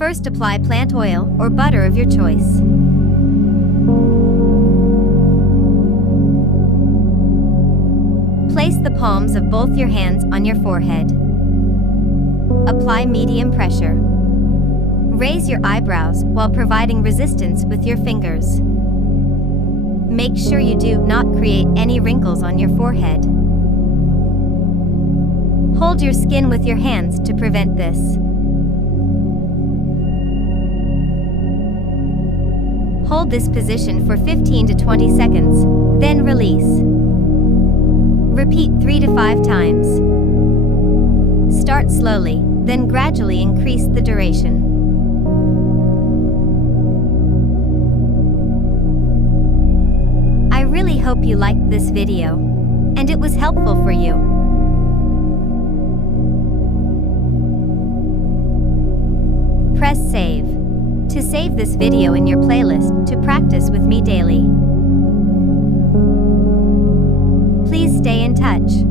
First, apply plant oil or butter of your choice. Place the palms of both your hands on your forehead. Apply medium pressure. Raise your eyebrows while providing resistance with your fingers. Make sure you do not create any wrinkles on your forehead. Hold your skin with your hands to prevent this. Hold this position for 15 to 20 seconds, then release. Repeat 3 to 5 times. Start slowly, then gradually increase the duration. I really hope you liked this video, and it was helpful for you. Press save to save this video in your playlist to practice with me daily. Please stay in touch.